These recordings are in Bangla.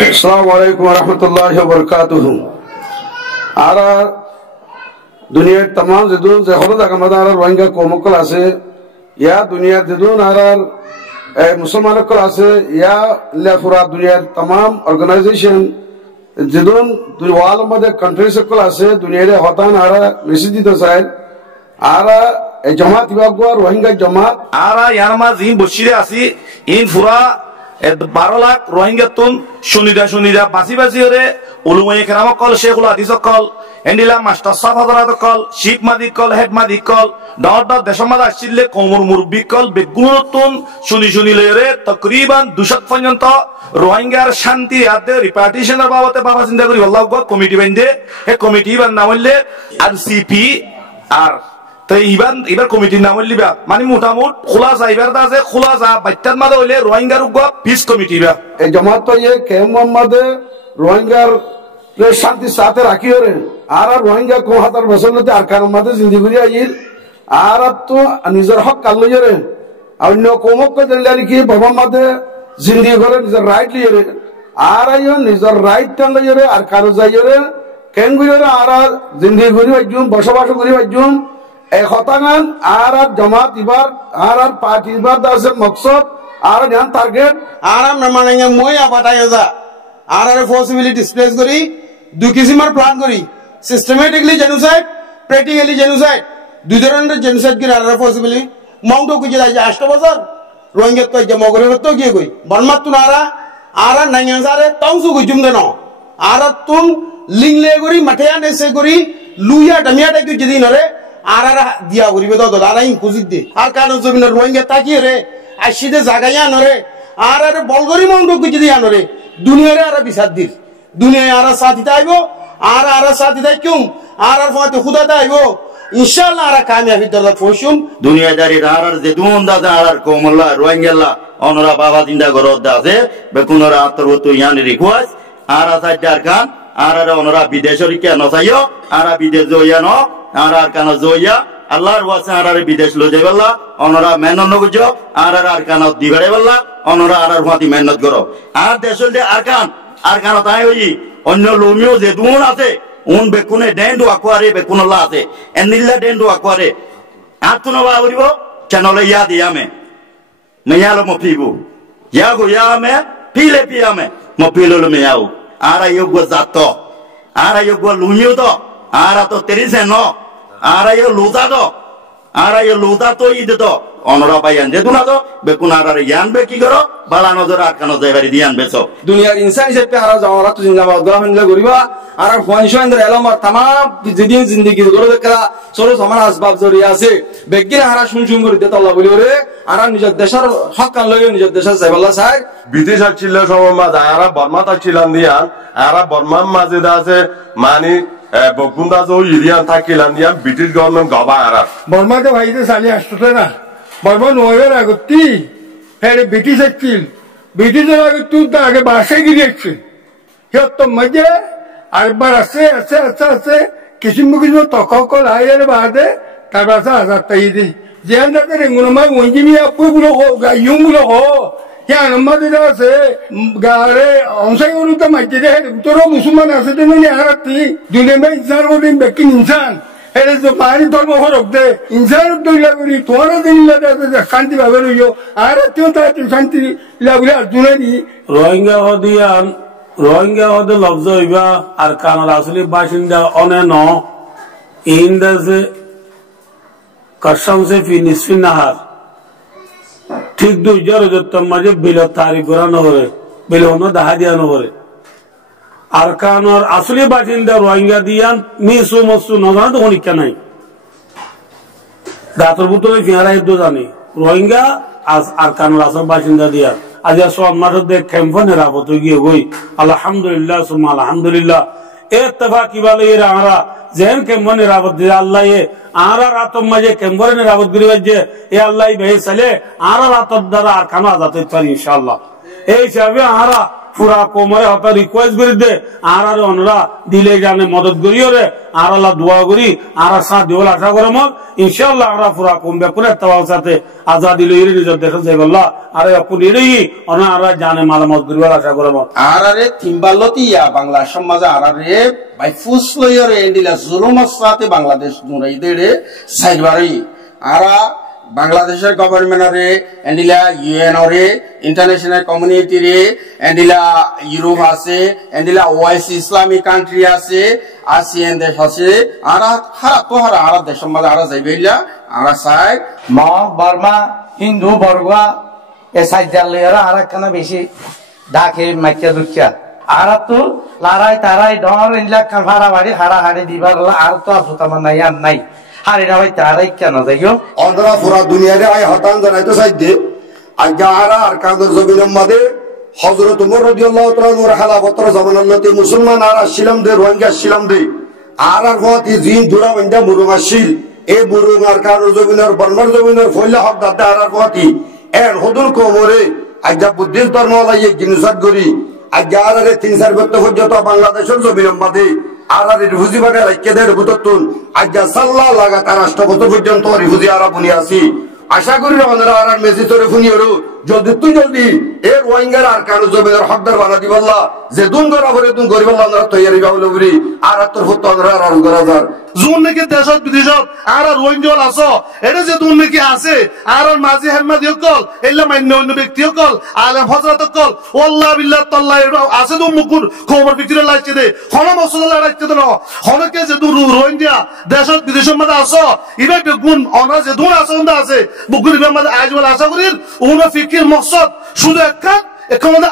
अस्सलामु अलैकुम वरहमतुल्लाहि वबरकातुहू। आरा दुनिया तमाम जिदून से हर जगह मदार रोहिंग्या कोमुकल आसे या दुनिया जिदून आरार मुसलमान कल आसे या लेफुरा दुनिया तमाम ऑर्गेनाइजेशन जिदून वाल मदे कंट्री से कल आसे दुनिया रे होतान आरा रिसिदी तो साइड आरा जमात विभाग रोहिंग्या जमात आरा यारमा जिन बशिरे आसी इन फुरा 12 लाख रोहिंग्या तुन सुनिदा बासी रे उलुमाए केराम कल शेखुल हादिस कल एंडिला मास्टर साफ हजरात कल शिख मादी कल हेड मादी कल डॉट देशमाद आसिले कोमर मुरब्बी कल बेगुनतुन सुनी रे तकरीबन 200 पर्यंत रोहिंग्यार शांति आदे रिपार्टिशनर बाबते बाबा चिंता करी अल्लाह को कमिटी बांधे हे कमिटी बान नामले आरसीपी आर तो इबार कमिटी नामली बा माने मोटामोट खुलासा इबार दासे खुलासा बच्चन मादे हइले रोहिंग्यार उगो पीस कमिटी बा ए जमात तो ये के मोहम्मद रोहिंग्यार रे शांति साथे राखी रे आरा रोहिंग्या को हातर बसलते अरकान मादे जिंदगी आइल आरा तो निजर हक कालो रे अन्य कोमक को जल्लारी की बाबा मादे जिंदगी करे निजर राइट लिए रे आरा यो निजर राइट टन रे अरकान जाय रे केंगु रे आरा जिंदगी करी वजुम बसबास करी वजुम एक होतांगन आरा जमात इबार आरा पार्टी इबार दासे मकसद आरा ध्यान टारगेट आरा मेमानेंगे मोया बतायो जा आरा फोर्सफुली डिस्प्लेस करी दु किसिमर प्लान करी सिस्टेमेटिकली जेनोसाइड प्रैक्टिकली जेनोसाइड दुई धरনের जेनोसाइड की आरा फोर्सफुली माउंटो को जिला 8 बছর रोहिंग्या तो जमगरे तो की कोई बर्मा तुनारा आरा नंगासारे ताउसु को जुम देनो आरा तुम लिंगले करी मठया ने से करी लुया डमिया टे जदी नरे आरा दिया गरीब तो दादा इन कुछ दे আর কারণ জমিন রোহিঙ্গা তাকিয়ে রে আশিদে জায়গায় আনরে আর আর বলগরি মন্ড কিছু দিয়ে আনরে দুনিয়ারে আর বিচার দিল দুনিয়ায় আর সাথী তাইবো আর সাথী তাই কিউম আর ফাতে খুদা তাইবো ইনশাআল্লাহ আর কামিয়াবি দরজা পৌঁছুম দুনিয়াদারি আর যে দুন্দা আর কোমল্লা রোহিঙ্গা অনরা বাবা জিন্দা গরদ দাসে বেকুনরা আতরত ইয়ানি রিকোয়াস আর সাইদার খান আর অনরা বিদেশরি কে নসাইও আর বিদেশ জয়ানো আর কানা জয়া আল্লাহর ওয়াসে আর বিদেশ লো যাইবাল্লা অনরা মেহনত নগজো আর কানা দিবারে বাল্লা অনরা আর ফাতি মেহনত করো আর দেশল দে আর কানা তাই হই অন্য লোমিও যে দুন আছে উন বেকুনে ডেন্ডু আকোয়ারে বেকুনলা আছে এনিল্লা ডেন্ডু আকোয়ারে আতুনো বাউরিবো চ্যানেলে ইয়া দিয়ামে মেয়ালো মফিবু ইয়াগো ইয়ামে পিলে পিয়ামে মফিলো মেয়াও আর আইগো জাতো আর আইগো লুমিও তো आरा तो तेरी से नो आरा यो लूता तो ईद तो অনরা পাইয়ান যে দুনা তো বেকুন আর ইয়ান বে কি করো বালা নজর আটকানো যাইবারি দিয়ান বেছো দুনিয়ার ইনসান হিসেবে হারা যাওয়ারা তো জিন্দাবাদ গ্রামীণ গরিবা আর ফনশন এলামার तमाम যেদিন জিন্দেগি গরে দেখা সরো সমান আসবাব জড়িয়ে আছে বেগিন হারা শুন করে দিতে আল্লাহ বলি ওরে আর নিজের দেশের হক কান লগে নিজের দেশের সাইবাল্লাহ সাহেব বিদেশ ছিল সময় মা যারা বর্মা তা ছিলাম দিয়ান আর বর্মার মাঝে আছে মানে বকুন্দা যে ইরিয়ান থাকিলাম দিয়ান ব্রিটিশ গভর্নমেন্ট গবা আর বর্মাতে ভাইতে সালি আসতে না বর্মা নয়ের আগতি হ্যাঁ ব্রিটিশ ছিল ব্রিটিশের আগে তুই তো আগে বাসায় গিয়েছে হে তো মজে আরবার আছে কিসিম তখন আইয়ের বাদে তার বাসা আজাদ তাই দি যেন তাতে রেঙ্গুনমা ওইজিমি আপু গুলো হো গাইয়ুম গুলো হো হ্যাঁ নম্বর দিদা আছে গারে অংশাই অনুতে মাঝে দে তোরও মুসলমান আছে তো মানে হারাতি দুনিয়া মে ইনসান বলিন বেকিন ইনসান এরে তো পানি ধর্ম হরক দে ইনসান দইলা করি তোরা দিল্লা দে শান্তি ভাবে রইও আর তুই তা শান্তি লাগলে দুনানি রোহিঙ্গা হদে লফজ হইবা আর কানার আসলি বাসিন্দা অনেন ইন্দাজে কসম সে ফি নিসফি নাহার ঠিক 2000 মাঝে বিল তারিখ করানো হবে বিল অন্য দেখা দিয়ানো হবে আর কানার আসলি বাসিন্দা রোহিঙ্গা দিয়ান মিসু মসু নজান তো অনিকা নাই দাতর বুতলে ফিয়ারা ইদ্দো জানি রোহিঙ্গা আর কানার আসল বাসিন্দা দিয়ান আজ সব মাঠে ক্যাম্পে নিরাপদ গিয়ে গই আলহামদুলিল্লাহ সুম্মা আলহামদুলিল্লাহ ইত্তেফাকি বলে এরা আমরা যেন ক্যাম্পে নিরাপদ দিয়ে আল্লাহ আরা রাতম মাঝে ক্যাম্পে নিরাপদ করিবে যে এ আল্লাহ বেহে চলে আরা রাতর দ্বারা আর কানা আজাদ পারি ইনশাআল্লাহ এই হিসাবে আরা পুরা কোমরে হতা রিকোয়েস্ট করে দে আর অনরা দিলে জানে মদত করিও রে আর আল্লাহ দোয়া করি আর সাথ দিও আশা করে মত ইনশাআল্লাহ আমরা পুরা কমবে পুরা তাওয়ার সাথে আজাদি লইরে নিজের দেশে যাইব আল্লাহ আর আপনি এরই অনা আর জানে মালামত করিবার আশা করে মত আর আরে থিম্বালতি ইয়া বাংলা সমাজে আর আরে ভাই ফুস লইরে এন্ডিলা জুলুমের সাথে বাংলাদেশ নুরাই দেড়ে সাইডবারি আরা বাংলাদেশের গভর্নমেন্ট রে এন্ডিলা ইউএন রে ইন্টারন্যাশনাল কমিউনিটি রে এন্ডিলা ইউরোপ আছে এন্ডিলা ওআইসি ইসলামিক কান্ট্রি আছে আসিয়ান দেশ আছে আরা হারা তো হারা আরা দেশ সমাজে আরা যাইবেইলা আরা সাই মা বর্মা হিন্দু বর্গা এ সাইজালেরা আরা কানা বেশি ডাকে মাইকা দুচ্চা আর তো লারাই তারাই ডর ইলা কাফারা বাড়ি হারা হাড়ি দিবার আর তো আসুতামা নাই আর নাই হারে না ভাই তারাই কেন যাইও অন্ধরা পুরা দুনিয়ারে আই হতান জানাইতে চাইতে আজ্ঞা আরা আর কাদের জমিনের মাঝে হযরত ওমর রাদিয়াল্লাহু তাআলা নূর খেলাফতের জামানাতে মুসলমান আর আসিলাম দে রোহিঙ্গা আসিলাম দে আর হতি জিন জোড়া বন্ধা মুরুমাশিল এ মুরুং আর কাদের জমিনের বর্মার জমিনের ফইলা হক দাদা আর হতি এর হদুল কোমরে আজ্ঞা বুদ্ধিস্ট ধর্ম লাইয়ে জিনিসাত করি আজ্ঞা আরে 3-4 বছর পর্যন্ত বাংলাদেশের জমিনের মাঝে আর রিফুজি বাগে রাখতে দেড় বুততুন আজ্ঞা সাল্লাহ লাগাতার 8 বছর পর্যন্ত রিফুজি আরা বুনি আসি আশা করি ওনারা আর মেসি তোরে ফুনিয়রো জলদি তুই জলদি এ রোহিঙ্গার আর কারো জমির হকদার বানা দিবাল্লা যে দুন করা করে তুই গরিবাল্লা আমরা তৈরি গাবল বলি আর তোর ফুট আমরা আর করা যার জুন নাকি দেশত বিদেশত আর রোহিঙ্গা আছো এটা যে দুন নাকি আছে আর মাঝি হেলমাদি কল এলা মান্য অন্য ব্যক্তি কল আলেম হযরত কল ওয়াল্লাহ বিল্লাহ তাল্লাহ আছে তো মুকুর খবর বিক্রি লাইছে দে হন মসলা রাখতে তো হনকে যে দুন রোহিঙ্গা দেশত বিদেশের মধ্যে আছো ইবা গুণ অনা যে দুন আছে ওন্দা আছে বুকুর মধ্যে আজ বলে আশা করি ওনা ফিকির মকসদ শুধু একটা এখন মধ্যে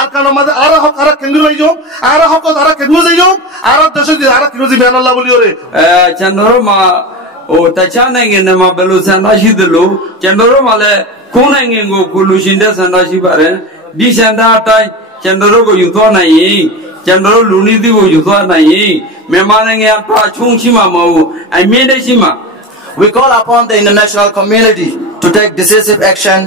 আরকানের মধ্যে আর হক আর কেন্দ্র লই যাও আর হক আর কেন্দ্র যাই যাও আর দেশে আর কেন্দ্র জি বেনাল্লাহ বলিও রে চন্দ্র মা ও তাচানেঙ্গে না মা বেলু সান্দাশি দিলু চন্দ্র মালে কোনেঙ্গে গো কুলুশিন্দে সান্দাশি পারে দি সান্দাটাই চন্দ্র গো ইউতো নাই চন্দ্র লুনি দি গো ইউতো নাই মেমানেঙ্গে আপা ছুংছিমা মাউ I মেদেছিমা We call upon the international community to take decisive action